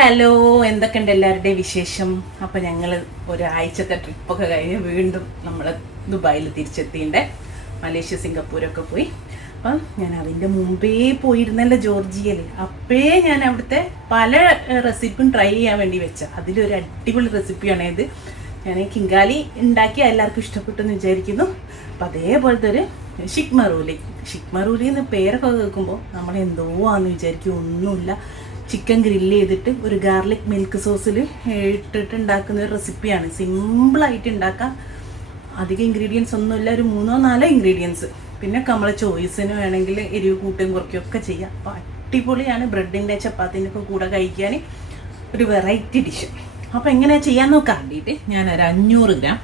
Hello എന്തൊക്കെയുണ്ട് എല്ലാവരുടെയും വിശേഷം? അപ്പൊ ഞങ്ങൾ ഒരാഴ്ചത്തെ ട്രിപ്പൊക്കെ കഴിഞ്ഞ് വീണ്ടും നമ്മൾ ദുബായിൽ തിരിച്ചെത്തിയിട്ടുണ്ട് മലേഷ്യ സിംഗപ്പൂരൊക്കെ പോയി. അപ്പം ഞാൻ അതിന്റെ മുമ്പേ പോയിരുന്നല്ല ജോർജിയയിൽ അപ്പേ ഞാൻ അവിടുത്തെ പല റെസിപ്പിയും ട്രൈ ചെയ്യാൻ വേണ്ടി വെച്ച. അതിലൊരു അടിപൊളി റെസിപ്പിയാണ് ഇത്. ഞാൻ കിങ്കാലി ഉണ്ടാക്കി എല്ലാവർക്കും ഇഷ്ടപ്പെട്ടെന്ന് വിചാരിക്കുന്നു. അപ്പം അതേപോലത്തെ ഒരു ഷിക്മറൂലി ഷിക്മറൂലി ഷിക് മറൂലി എന്ന് പേരൊക്കെ കേൾക്കുമ്പോൾ നമ്മൾ എന്തോ ആണെന്ന് വിചാരിക്കും. ഒന്നുമില്ല. ചിക്കൻ ഗ്രില്ല് ചെയ്തിട്ട് ഒരു ഗാർലിക് മിൽക്ക് സോസിൽ ഇട്ടിട്ട് ഉണ്ടാക്കുന്ന ഒരു റെസിപ്പിയാണ് സിമ്പിളായിട്ട് ഉണ്ടാക്കാം. അധികം ഇൻഗ്രീഡിയൻസ് ഒന്നുമില്ല ഒരു മൂന്നോ നാലോ ഇൻഗ്രീഡിയൻസ് പിന്നെ നമ്മളെ ചോയ്സിന് വേണമെങ്കിൽ എരിവ് കൂട്ടും കുറയ്ക്കുകയും ഒക്കെ ചെയ്യാം. അപ്പോൾ അടിപൊളിയാണ്. ബ്രെഡിന്റെ ചപ്പാത്തിന്റെ ഒക്കെ കൂടെ കഴിക്കാൻ ഒരു വെറൈറ്റി ഡിഷ് അപ്പോൾ എങ്ങനെയാണ് ചെയ്യാൻ നോക്കാൻ വേണ്ടിയിട്ട് ഞാൻ ഒരു അഞ്ഞൂറ് ഗ്രാം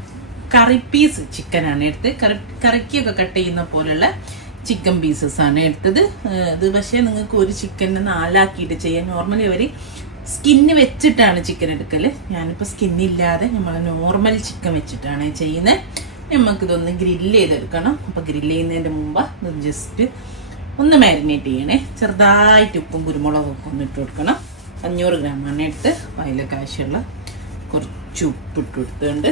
കറി പീസ് ചിക്കനാണ് എടുത്ത്. കറി കറിക്കൊക്കെ കട്ട് ചെയ്യുന്ന പോലുള്ള ചിക്കൻ പീസസ് ആണ് എടുത്തത്. ഇത് പക്ഷേ നിങ്ങൾക്ക് ഒരു ചിക്കനെ നാലാക്കിയിട്ട് ചെയ്യാം നോർമലി അവർ സ്കിന്ന് വെച്ചിട്ടാണ് ചിക്കൻ എടുക്കൽ ഞാനിപ്പോൾ സ്കിന്നില്ലാതെ നമ്മൾ നോർമൽ ചിക്കൻ വെച്ചിട്ടാണ് ചെയ്യുന്നത് നമുക്കിതൊന്ന് ഗ്രില്ല് ചെയ്തെടുക്കണം. അപ്പോൾ ഗ്രില്ല് ചെയ്യുന്നതിന്റെ മുമ്പ് ഇത് ജസ്റ്റ് ഒന്ന് മാരിനേറ്റ് ചെയ്യണേ. ചെറുതായിട്ട് ഉപ്പും കുരുമുളകൊക്കെ ഒന്ന് ഇട്ട് കൊടുക്കണം. അഞ്ഞൂറ് ഗ്രാമാണ് എടുത്ത് അതിലൊക്കെ ആവശ്യമുള്ള കുറച്ച് ഉപ്പ് ഇട്ട് കൊടുത്തുകൊണ്ട്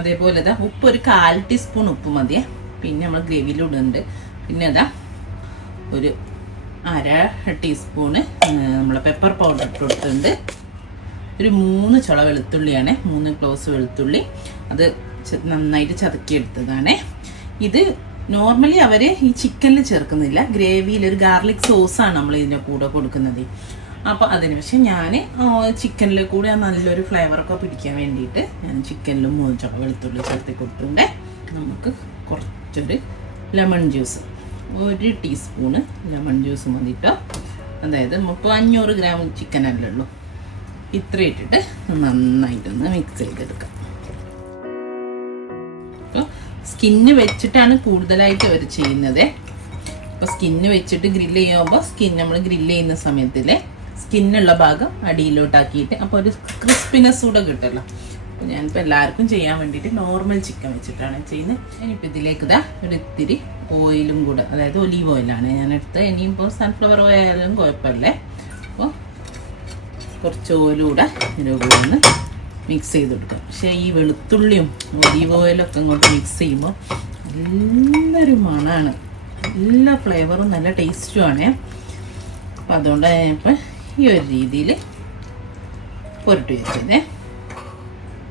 അതേപോലെ ഉപ്പ് ഒരു കാൽ ടീസ്പൂൺ ഉപ്പ് മതിയേ. പിന്നെ നമ്മൾ ഗ്രേവിയിലിടുന്നുണ്ട് പിന്നെ അതാ ഒരു അര ടീസ്പൂണ് നമ്മൾ പെപ്പർ പൗഡർ ഇട്ട് കൊടുത്തിട്ടുണ്ട്. ഒരു മൂന്ന് ചുള വെളുത്തുള്ളിയാണ് മൂന്ന് ക്ലോസ് വെളുത്തുള്ളി. അത് നന്നായിട്ട് ചതക്കിയെടുത്തതാണ്. ഇത് നോർമലി അവർ ഈ ചിക്കനിൽ ചേർക്കുന്നില്ല. ഗ്രേവിയിൽ ഒരു ഗാർലിക് സോസാണ് നമ്മൾ ഇതിന്റെ കൂടെ കൊടുക്കുന്നത്. അപ്പോൾ അതിന് പക്ഷേ ഞാൻ ചിക്കനിൽ കൂടെ നല്ലൊരു ഫ്ലേവറൊക്കെ പിടിക്കാൻ വേണ്ടിയിട്ട് ഞാൻ ചിക്കനിലും മൂന്ന് ചുള വെളുത്തുള്ളി ചേർത്തി കൊടുത്തിട്ടുണ്ട്. നമുക്ക് കുറച്ചൊരു ലെമൺ ജ്യൂസ് ഒരു ടീസ്പൂണ് ലെമൺ ജ്യൂസ് മതിട്ടോ അതായത് മുപ്പത് അഞ്ഞൂറ് ഗ്രാം ചിക്കൻ അല്ലേ ഉള്ളൂ. ഇത്ര ഇട്ടിട്ട് നന്നായിട്ടൊന്ന് മിക്സ് ചെയ്തെടുക്കാം. അപ്പോൾ സ്കിന്ന് വെച്ചിട്ടാണ് കൂടുതലായിട്ട് അവർ ചെയ്യുന്നത്. അപ്പോൾ സ്കിന്ന് വെച്ചിട്ട് ഗ്രില്ല് ചെയ്യുമ്പോൾ സ്കിൻ നമ്മൾ ഗ്രില്ല് ചെയ്യുന്ന സമയത്തിൽ സ്കിന്നുള്ള ഭാഗം അടിയിലോട്ടാക്കിയിട്ട് അപ്പോൾ ഒരു ക്രിസ്പിനെസ് കൂടെ കിട്ടുമല്ലോ. അപ്പോൾ ഞാനിപ്പോൾ എല്ലാവർക്കും ചെയ്യാൻ വേണ്ടിയിട്ട് നോർമൽ ചിക്കൻ വെച്ചിട്ടാണ് ചെയ്യുന്നത്. ഇനിയിപ്പോൾ ഇതിലേക്ക് ഇതാ ഒരു ഇത്തിരി ഓയിലും കൂടെ അതായത് ഒലീവ് ഓയിലാണ് ഞാൻ എടുത്തത് ഇനിയിപ്പോൾ സൺഫ്ലവർ ഓയിലും കുഴപ്പമില്ലേ. അപ്പോൾ കുറച്ച് ഓയിലൂടെ ഇതിലൂടെ ഒന്ന് മിക്സ് ചെയ്ത് കൊടുക്കുക പക്ഷേ ഈ വെളുത്തുള്ളിയും ഒലീവ് ഓയിലൊക്കെ ഇങ്ങോട്ട് മിക്സ് ചെയ്യുമ്പോൾ നല്ലൊരു മണമാണ് നല്ല ഫ്ലേവറും നല്ല ടേസ്റ്റുമാണ് അപ്പോൾ അതുകൊണ്ട് ഞാനിപ്പോൾ ഈ ഒരു രീതിയിൽ പുരട്ടി വെച്ചതേ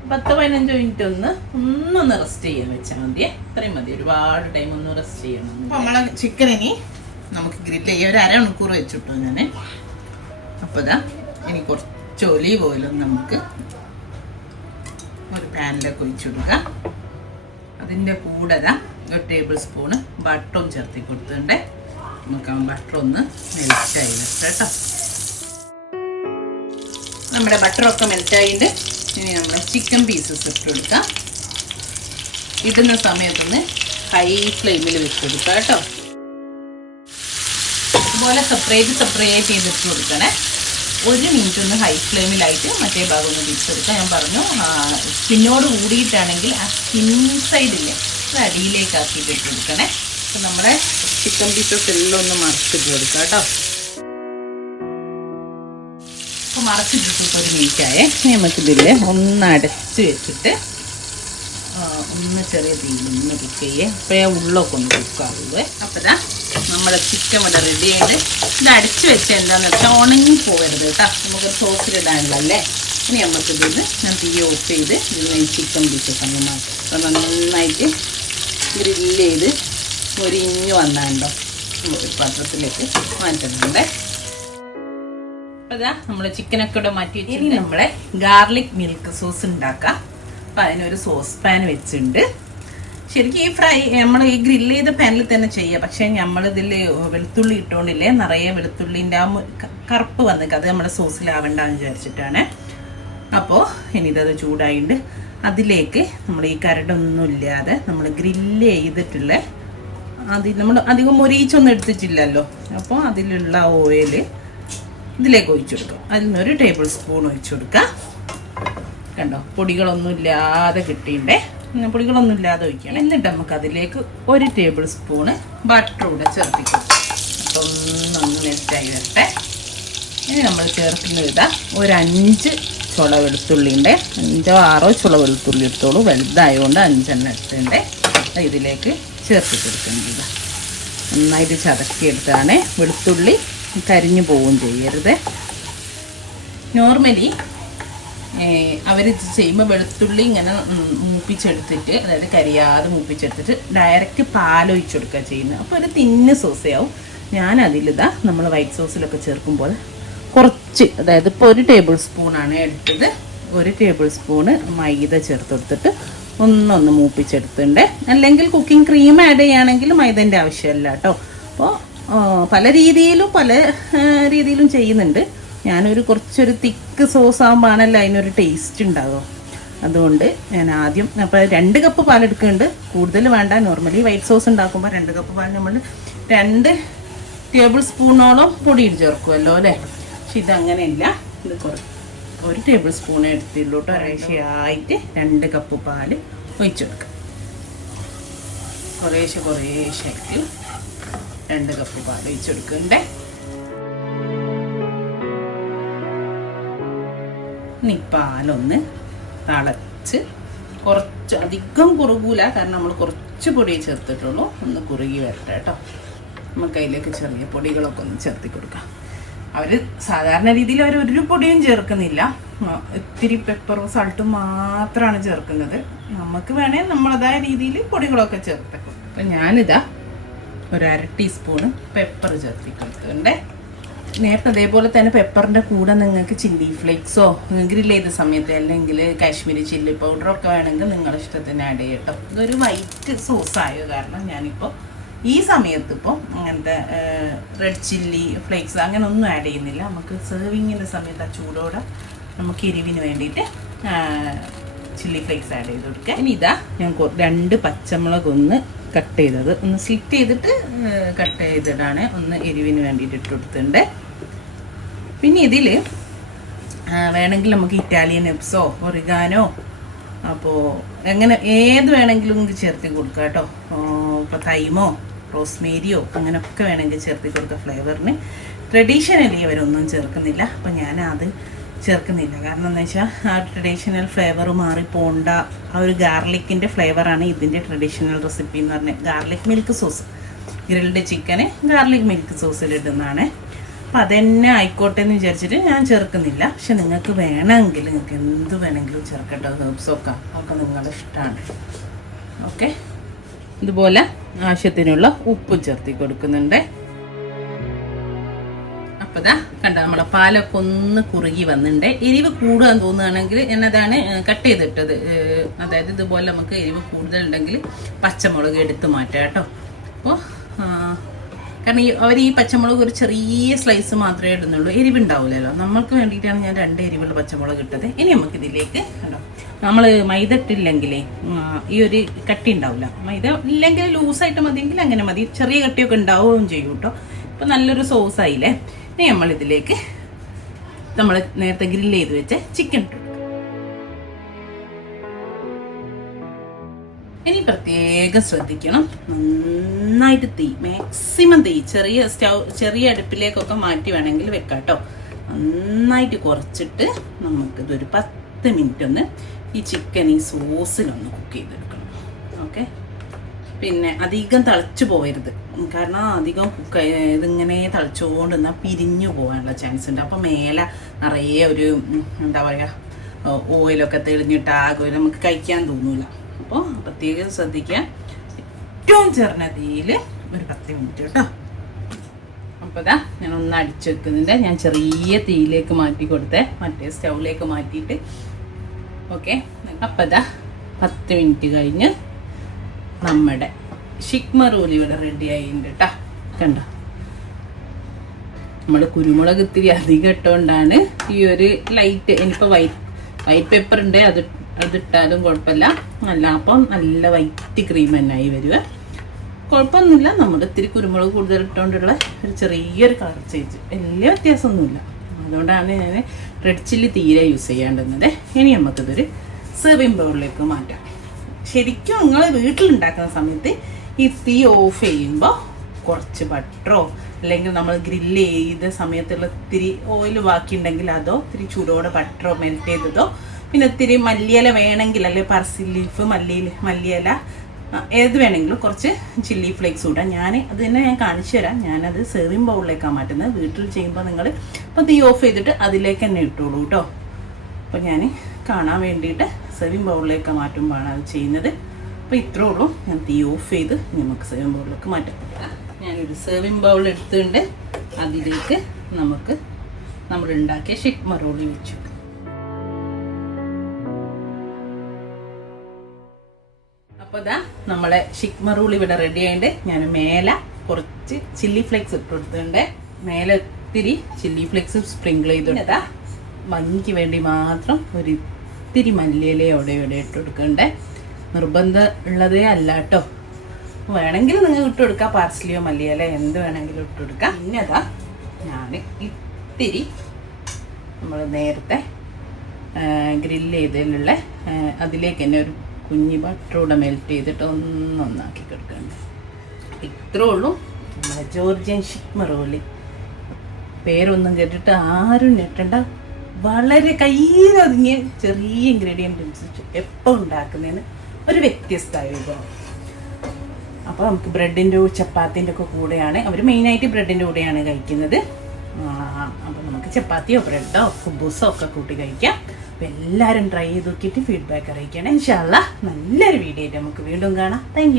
പത്ത് പതിനഞ്ച് മിനിറ്റ് ഒന്ന് ഒന്നൊന്ന് റെസ്റ്റ് ചെയ്യാൻ വെച്ചാൽ മതി ഇത്രയും മതി. ഒരുപാട് ടൈം ഒന്ന് റെസ്റ്റ് ചെയ്യണം അപ്പോൾ നമ്മളെ ചിക്കൻ ഇനി നമുക്ക് ഗ്രില്ല് ചെയ്യാം ഒരു അരമണിക്കൂർ വെച്ചിട്ടു ഞാൻ അപ്പോൾ ഇതാ ഇനി കുറച്ച് ഒലീവ് ഓയിലും നമുക്ക് ഒരു പാനിലേക്ക് ഒഴിച്ചു കൊടുക്കാം. അതിന്റെ കൂടെ ഇതാ ഒരു ടേബിൾ സ്പൂണ് ബട്ടറും ചേർത്തി കൊടുത്തിട്ടുണ്ട്. നമുക്ക് ആ ബട്ടർ ഒന്ന് മെൽറ്റായി വരട്ടെ കേട്ടോ നമ്മുടെ ബട്ടറൊക്കെ മെൽറ്റായിട്ട് ഇനി നമ്മൾ ചിക്കൻ പീസസ് ഇട്ട് കൊടുക്കാം. ഇടുന്ന സമയത്തൊന്ന് ഹൈ ഫ്ലെയിമിൽ വെച്ച് കൊടുക്കാം കേട്ടോ. ഇതുപോലെ സെപ്പറേറ്റ് സെപ്പറേറ്റ് ചെയ്തിട്ട് കൊടുക്കണേ. ഒരു മിനിറ്റ് ഒന്ന് ഹൈ ഫ്ലെയിമിലായിട്ട് മറ്റേ ഭാഗം ഒന്ന് തിരിച്ചെടുക്കാം ഞാൻ പറഞ്ഞു സ്കിന്നോട് കൂടിയിട്ടാണെങ്കിൽ ആ സ്കിൻ സൈഡില്ലേ അത് അടിയിലേക്ക് കൊടുക്കണേ. അപ്പം നമ്മുടെ ചിക്കൻ പീസസ് എല്ലാം ഒന്ന് മറച്ചിട്ട് കൊടുക്കാം കേട്ടോ. മറച്ചിട്ടിട്ട് ഒരു മിനിറ്റായേ. നമുക്കിതിൽ ഒന്ന് അടച്ച് വെച്ചിട്ട് ഒന്ന് ചെറിയ തീയിൽ ഒന്ന് കുക്ക് ചെയ്യേ. അപ്പോൾ ആ ഉള്ളൊക്കെ ഒന്ന് കുക്കാവുള്ളൂ അപ്പോഴാ നമ്മുടെ ചിക്കൻ ഇവിടെ റെഡി ആയിട്ട് ഇത് അടിച്ച് വെച്ച് എന്താണെന്ന് വെച്ചാൽ ഉണങ്ങി പോകരുത് കേട്ടോ. നമുക്ക് സോസിലിടാനുള്ളല്ലേ ഇനി നമുക്കിത് ഞാൻ തീ ഓഫ് ചെയ്ത് ഇതിന് ചിക്കൻ പീസസ് അങ്ങ് മാറ്റും. നന്നായിട്ട് ഗ്രില്ല് ചെയ്ത് ഒരിഞ്ഞ് വന്നാണ്ടോ? ഒരു പാത്രത്തിലേക്ക് മാറ്റുന്നുണ്ടേ അപ്പോൾ നമ്മൾ ചിക്കനൊക്കെ ഇവിടെ മാറ്റി ഇനി നമ്മളെ ഗാർലിക് മിൽക്ക് സോസ് ഉണ്ടാക്കാം. അപ്പം അതിനൊരു സോസ് പാൻ വെച്ചിട്ടുണ്ട്. ശരിക്കും ഈ ഫ്രൈ നമ്മൾ ഈ ഗ്രില്ല് ചെയ്ത പാനിൽ തന്നെ ചെയ്യുക പക്ഷേ നമ്മളിതിൽ വെളുത്തുള്ളി ഇട്ടുകൊണ്ടില്ലേ നിറയെ വെളുത്തുള്ളിന്റെ ആ കറുപ്പ് വന്നിട്ട് അത് നമ്മുടെ സോസിലാവണ്ടെന്ന് വിചാരിച്ചിട്ടാണ്. അപ്പോൾ ഇനി ഇതത് ചൂടായിട്ട് അതിലേക്ക് നമ്മൾ ഈ കരടൊന്നും ഇല്ലാതെ നമ്മൾ ഗ്രില്ല് ചെയ്തിട്ടുള്ള അതിൽ നമ്മൾ അധികം മൊരീച്ചൊന്നും എടുത്തിട്ടില്ലല്ലോ. അപ്പോൾ അതിലുള്ള ഓയിൽ ഇതിലേക്ക് ഒഴിച്ചു കൊടുക്കാം. അതിൽ ടേബിൾ സ്പൂൺ ഒഴിച്ചു കൊടുക്കാം കണ്ടോ? പൊടികളൊന്നും ഇല്ലാതെ കിട്ടിയിണ്ടേ ഇങ്ങനെ പൊടികളൊന്നും ഇല്ലാതെ ഒഴിക്കണം എന്നിട്ട് നമുക്ക് അതിലേക്ക് ഒരു ടേബിൾ സ്പൂണ് ബട്ടർ കൂടെ ചേർത്തിക്കും അപ്പം ഒന്നൊന്ന് മെൽറ്റായി വരട്ടെ. ഇനി നമ്മൾ ചേർക്കുന്ന ഇതാ ഒരു അഞ്ച് ചുള വെളുത്തുള്ളിന്റെ അഞ്ചോ ആറോ ചുള വെളുത്തുള്ളി എടുത്തോളൂ. വലുതായതുകൊണ്ട് അഞ്ചെണ്ണം എടുത്തിട്ടുണ്ട്. ഇതിലേക്ക് ചേർത്ത് കൊടുക്കുന്നത് നന്നായിട്ട് ചതക്കിയെടുത്താണ് വെളുത്തുള്ളി. കരിഞ്ഞു പോവുകയും ചെയ്യരുത്. നോർമലി അവർ ഇത് ചെയ്യുമ്പോൾ വെളുത്തുള്ളി ഇങ്ങനെ മൂപ്പിച്ചെടുത്തിട്ട് അതായത് കരിയാതെ മൂപ്പിച്ചെടുത്തിട്ട് ഡയറക്റ്റ് പാലൊഴിച്ച് കൊടുക്കുക ചെയ്യുന്നത് അപ്പോൾ ഒരു തിന്ന സോസയാവും. ഞാൻ അതിലിതാ നമ്മൾ വൈറ്റ് സോസിലൊക്കെ ചേർക്കുമ്പോൾ കുറച്ച് അതായത് ഇപ്പോൾ ഒരു ടേബിൾ സ്പൂണാണ് എടുത്തത്. ഒരു ടേബിൾ സ്പൂണ് മൈദ ചേർത്ത് കൊടുത്തിട്ട് ഒന്നൊന്ന് മൂപ്പിച്ചെടുത്തിട്ടുണ്ട്. അല്ലെങ്കിൽ കുക്കിംഗ് ക്രീം ആഡ് ചെയ്യുകയാണെങ്കിൽ മൈദന്റെ ആവശ്യമില്ല കേട്ടോ. പല രീതിയിലും പല രീതിയിലും ചെയ്യുന്നുണ്ട്. ഞാനൊരു കുറച്ചൊരു തിക്ക് സോസ് ആകുമ്പോഴാണല്ലോ അതിനൊരു ടേസ്റ്റ് ഉണ്ടാകുക അതുകൊണ്ട് ഞാൻ ആദ്യം അപ്പോൾ രണ്ട് കപ്പ് പാൽ പാലെടുക്കുന്നുണ്ട് കൂടുതൽ വേണ്ട. നോർമലി വൈറ്റ് സോസ് ഉണ്ടാക്കുമ്പോൾ രണ്ട് കപ്പ് പാൽ നമ്മൾ രണ്ട് ടേബിൾ സ്പൂണോളം പൊടി ചേർക്കുമല്ലോ അല്ലേ? പക്ഷെ ഇതങ്ങനെയല്ല. ഇത് കുറച്ച് ഒരു ടേബിൾ സ്പൂൺ എടുത്തുള്ളൂ കേട്ടോ രണ്ട് കപ്പ് പാൽ ഒഴിച്ചു കൊടുക്കാം കുറേശ്ശെ കുറേശ്ശെ ആയിട്ട് രണ്ട് കപ്പ് പാൽ ഒഴിച്ചു കൊടുക്കണ്ടേ ഇനി പാലൊന്ന് തിളച്ച് കുറച്ച് അധികം കുറുകൂല കാരണം നമ്മൾ കുറച്ച് പൊടി ചേർത്തിട്ടുള്ളൂ. ഒന്ന് കുറുകി വരട്ടെ കേട്ടോ. നമുക്ക് അതിലേക്ക് ചെറിയ പൊടികളൊക്കെ ഒന്ന് ചേർത്തി കൊടുക്കാം. അവർ സാധാരണ രീതിയിൽ അവർ ഒരു പൊടിയും ചേർക്കുന്നില്ല. ഇത്തിരി പെപ്പറും സൾട്ടും മാത്രമാണ് ചേർക്കുന്നത്. നമുക്ക് വേണേൽ നമ്മളതായ രീതിയിൽ പൊടികളൊക്കെ ചേർത്തേക്കും അപ്പം ഞാനിതാ ഒരു അര ടീസ്പൂണ് പെപ്പർ ചേർത്തി കൊടുത്തിട്ടുണ്ടേ നേരത്തെ അതേപോലെ തന്നെ പെപ്പറിന്റെ കൂടെ നിങ്ങൾക്ക് ചില്ലി ഫ്ലേക്സോ ഗ്രില്ല് ചെയ്ത സമയത്ത് അല്ലെങ്കിൽ കാശ്മീരി ചില്ലി പൗഡറോ ഒക്കെ വേണമെങ്കിൽ നിങ്ങളുടെ ഇഷ്ടത്തിന് ആഡ് ചെയ്യട്ടോ ഇതൊരു വൈറ്റ് സോസ് ആയ കാരണം ഞാനിപ്പോൾ ഈ സമയത്ത് ഇപ്പോൾ അങ്ങനത്തെ റെഡ് ചില്ലി ഫ്ലേക്സ് അങ്ങനെ ഒന്നും ആഡ് ചെയ്യുന്നില്ല. നമുക്ക് സെർവിങ്ങിന്റെ സമയത്ത് ആ ചൂടോടെ നമുക്ക് എരിവിന് വേണ്ടിയിട്ട് ചില്ലി ഫ്ലേക്സ് ആഡ് ചെയ്ത് കൊടുക്കുക ഇനി ഇതാ ഞാൻ രണ്ട് പച്ചമുളക് ഒന്ന് കട്ട് ചെയ്തത്. ഒന്ന് സ്ലിറ്റ് ചെയ്തിട്ട് കട്ട് ചെയ്തിട്ടാണ് ഒന്ന് എരിവിന് വേണ്ടിയിട്ട് ഇട്ട് കൊടുത്തിട്ടുണ്ട്. പിന്നെ ഇതിൽ വേണമെങ്കിൽ നമുക്ക് ഇറ്റാലിയൻ എബ്സോ ഒറിഗാനോ അപ്പോൾ എങ്ങനെ ഏത് വേണമെങ്കിലും ഇത് ചേർത്തി കൊടുക്കുക കേട്ടോ. ഇപ്പോൾ തൈമോ റോസ്മേരിയോ അങ്ങനെയൊക്കെ വേണമെങ്കിൽ ചേർത്തി കൊടുക്കുക ഫ്ലേവറിന് ട്രഡീഷണലി അവരൊന്നും ചേർക്കുന്നില്ല. അപ്പോൾ ഞാനത് ചേർക്കുന്നില്ല. കാരണം എന്താ വെച്ചാൽ ആ ട്രഡീഷണൽ ഫ്ലേവർ മാറിപ്പോണ്ട ആ ഒരു ഗാർലിക്കിന്റെ ഫ്ലേവറാണ് ഇതിന്റെ ട്രഡീഷണൽ റെസിപ്പി എന്ന് പറഞ്ഞത് ഗാർലിക് മിൽക്ക് സോസ് ഗ്രിൽഡ് ചിക്കന് ഗാർലിക് മിൽക്ക് സോസിലിടുന്നതാണ് അപ്പം അതന്നെ ആയിക്കോട്ടെ എന്ന് വിചാരിച്ചിട്ട് ഞാൻ ചേർക്കുന്നില്ല. പക്ഷെ നിങ്ങൾക്ക് വേണമെങ്കിൽ നിങ്ങൾക്ക് എന്ത് വേണമെങ്കിലും ചേർക്കട്ടെ. ഹേർബ്സൊക്കെ ഒക്കെ നിങ്ങളുടെ ഇഷ്ടമാണ് ഓക്കെ ഇതുപോലെ ആവശ്യത്തിനുള്ള ഉപ്പ് ചേർത്തി കൊടുക്കുന്നുണ്ട്. അപ്പോൾ ഇതാ കണ്ട നമ്മളെ പാലൊക്കെ ഒന്ന് കുറുകി വന്നിട്ടുണ്ട് എരിവ് കൂടുകയെന്ന് തോന്നുകയാണെങ്കിൽ എന്നതാണ് കട്ട് ചെയ്തിട്ടത്. അതായത് ഇതുപോലെ നമുക്ക് എരിവ് കൂടുതലുണ്ടെങ്കിൽ പച്ചമുളക് എടുത്ത് മാറ്റാം കേട്ടോ. അപ്പോൾ കാരണം ഈ അവർ ഈ പച്ചമുളക് ഒരു ചെറിയ സ്ലൈസ് മാത്രമേ ഇടുന്നുള്ളൂ. എരിവുണ്ടാവില്ലല്ലോ നമ്മൾക്ക് വേണ്ടിയിട്ടാണ് ഞാൻ രണ്ട് എരിവുള്ള പച്ചമുളക് ഇട്ടത്. ഇനി നമുക്ക് ഇതിലേക്ക് കണ്ടോ. നമ്മൾ മൈദ ഇട്ടില്ലെങ്കിലേ ഈ ഒരു കട്ടി ഉണ്ടാവില്ല മൈദ ഇല്ലെങ്കിൽ ലൂസായിട്ട് മതിയെങ്കിൽ അങ്ങനെ മതി. ചെറിയ കട്ടിയൊക്കെ ഉണ്ടാവുകയും ചെയ്യും കേട്ടോ. ഇപ്പം നല്ലൊരു സോസ് ആയില്ലേ? ഇനി നമ്മൾ ഇതിലേക്ക് നമ്മൾ നേരത്തെ ഗ്രില്ല് ചെയ്ത് വെച്ച ചിക്കൻ ഇനി പ്രത്യേകം ശ്രദ്ധിക്കണം. നന്നായിട്ട് തീ മാക്സിമം തീ ചെറിയ സ്റ്റൗ ചെറിയ അടുപ്പിലേക്കൊക്കെ മാറ്റി വേണമെങ്കിൽ വെക്കാം നന്നായിട്ട് കുറച്ചിട്ട് നമുക്കിതൊരു പത്ത് മിനിറ്റ് ഒന്ന് ഈ ചിക്കൻ ഈ സോസിലൊന്ന് കുക്ക് ചെയ്തെടുക്കണം. ഓക്കെ പിന്നെ അധികം തിളച്ചു പോകരുത് കാരണം അധികം കുക്ക് ഇതിങ്ങനെ തിളച്ചുകൊണ്ട് നിന്നാൽ പിരിഞ്ഞു പോകാനുള്ള ചാൻസ് ഉണ്ട്. അപ്പോൾ മേലെ നിറയെ ഒരു എന്താ പറയുക ഓയിലൊക്കെ തെളിഞ്ഞിട്ട് ആകെ നമുക്ക് കഴിക്കാൻ തോന്നില്ല അപ്പോൾ പ്രത്യേകം ശ്രദ്ധിക്കുക. ഏറ്റവും ചെറിയ തീയിൽ ഒരു പത്ത് മിനിറ്റ് കേട്ടോ. അപ്പോൾ ഇതാ ഞാൻ ഒന്ന് അടിച്ചു വെക്കുന്നുണ്ട്. ഞാൻ ചെറിയ തീയിലേക്ക് മാറ്റി കൊടുത്തേ. മറ്റേ സ്റ്റൗവിലേക്ക് മാറ്റിയിട്ട്. ഓക്കെ. അപ്പോൾ ഇതാ പത്ത് മിനിറ്റ് കഴിഞ്ഞ് നമ്മുടെ ഷിക്മറൂലി ഇവിടെ റെഡി ആയിട്ടുണ്ട് കേട്ടോ കണ്ടോ? നമ്മൾ കുരുമുളക് ഇത്തിരി അധികം ഇട്ടുകൊണ്ടാണ് ഈ ഒരു ലൈറ്റ് ഇനിയിപ്പോൾ വൈറ്റ് വൈറ്റ് പേപ്പർ ഉണ്ട്. അത് അതിട്ടാലും കുഴപ്പമില്ല. നല്ല അപ്പം നല്ല വൈറ്റ് ക്രീം തന്നെ ആയി വരിക. കുഴപ്പമൊന്നുമില്ല. നമ്മൾ ഇത്തിരി കുരുമുളക് കൂടുതൽ ഇട്ടുകൊണ്ടുള്ള ഒരു ചെറിയൊരു കളർ ചേഞ്ച് വലിയ വ്യത്യാസമൊന്നുമില്ല. അതുകൊണ്ടാണ് ഞാൻ റെഡ് ചില്ലി തീരെ യൂസ് ചെയ്യാണ്ടുന്നത് ഇനി നമുക്കിതൊരു സെർവിങ് ബൗളിലേക്ക് മാറ്റാം. ശരിക്കും നിങ്ങൾ വീട്ടിലുണ്ടാക്കുന്ന സമയത്ത് ഈ തീ ഓഫ് ചെയ്യുമ്പോൾ കുറച്ച് ബട്ടറോ അല്ലെങ്കിൽ നമ്മൾ ഗ്രില്ല് ചെയ്ത സമയത്തുള്ള ഇത്തിരി ഓയിൽ ബാക്കിയുണ്ടെങ്കിൽ അതോ ഇത്തിരി ചൂടോടെ ബട്ടറോ മെൽറ്റ് ചെയ്തതോ പിന്നെ ഇത്തിരി മല്ലിയില വേണമെങ്കിൽ അല്ലെങ്കിൽ പർസിൽ ലീഫ് മല്ലി മല്ലിയില ഏത് വേണമെങ്കിലും കുറച്ച് ചില്ലി ഫ്ലേക്സ് ഇടാം. ഞാൻ അത് തന്നെ ഞാൻ കാണിച്ചു തരാം. ഞാനത് സെർവിങ് ബൗളിലേക്കാണ് മാറ്റുന്നത്. വീട്ടിൽ ചെയ്യുമ്പോൾ നിങ്ങൾ അപ്പോൾ തീ ഓഫ് ചെയ്തിട്ട് അതിലേക്ക് തന്നെ ഇട്ടോളൂ കേട്ടോ അപ്പോൾ ഞാൻ കാണാൻ വേണ്ടിയിട്ട് സെർവിങ് ബൗളിലേക്ക് മാറ്റുമ്പോഴാണ് അത് ചെയ്യുന്നത്. അപ്പോൾ ഇത്രേ ഉള്ളൂ. ഞാൻ തീ ഓഫ് ചെയ്ത് നമുക്ക് സെർവിങ് ബൗളിലേക്ക് മാറ്റാം. ഞാനൊരു സെർവിങ് ബൗൾ എടുത്തുകൊണ്ട് അതിലേക്ക് നമുക്ക് നമ്മൾ ഉണ്ടാക്കിയ ഷിക് മറോളി വെച്ചു. അപ്പോൾ ഇതാ നമ്മളെ ഷിക് മറൂളി ഇവിടെ റെഡി ആയിട്ട് ഞാൻ മേലെ കുറച്ച് ചില്ലി ഫ്ലേക്സ് ഇട്ട് കൊടുത്തിട്ടുണ്ട്. മേലെ ഒത്തിരി ചില്ലി ഫ്ലേക്സ് സ്പ്രിങ്കിൾ ചെയ്തിട്ടുണ്ട്. ഭംഗിക്ക് വേണ്ടി മാത്രം ഒരു ഇത്തിരി മല്ലിയിലയോടെ ഇവിടെ ഇട്ട് കൊടുക്കണ്ടേ? നിർബന്ധം ഉള്ളതേ അല്ല കേട്ടോ. വേണമെങ്കിൽ നിങ്ങൾ ഇട്ട് കൊടുക്കാം. പാർസലിയോ മല്ലിയില എന്ത് വേണമെങ്കിലും ഇട്ട് കൊടുക്കാം. പിന്നെ അതാ ഞാൻ ഇത്തിരി നമ്മൾ നേരത്തെ ഗ്രില്ല് ചെയ്തതിലുള്ള അതിലേക്ക് തന്നെ ഒരു കുഞ്ഞി ബട്ടറൂടെ മെൽറ്റ് ചെയ്തിട്ട് ഒന്നൊന്നാക്കി കൊടുക്കണ്ട. ഇത്രേ ഉള്ളൂ. നമ്മുടെ ജോർജിയൻ ഷിക്മറോലി പേരൊന്നും കേട്ടിട്ട് ആരും ഞെട്ടണ്ട. വളരെ കയ്യിലൊതുങ്ങിയ ചെറിയ ഇൻഗ്രീഡിയന്റ് അനുസരിച്ച് എപ്പോൾ ഉണ്ടാക്കുന്നതിന് ഒരു വ്യത്യസ്തമായ വിഭവം. അപ്പോൾ നമുക്ക് ബ്രെഡിന്റെ ചപ്പാത്തിന്റെ ഒക്കെ കൂടെയാണ്. അവർ മെയിനായിട്ട് ബ്രെഡിന്റെ കൂടെയാണ് കഴിക്കുന്നത്. അപ്പോൾ നമുക്ക് ചപ്പാത്തിയോ ബ്രെഡോ കുബൂസോ ഒക്കെ കൂട്ടി കഴിക്കാം. അപ്പോൾ എല്ലാവരും ട്രൈ ചെയ്ത് നോക്കിയിട്ട് ഫീഡ്ബാക്ക് അറിയിക്കണം ഇൻഷാല്ല നല്ലൊരു വീഡിയോ ആയിട്ട് നമുക്ക് വീണ്ടും കാണാം. താങ്ക്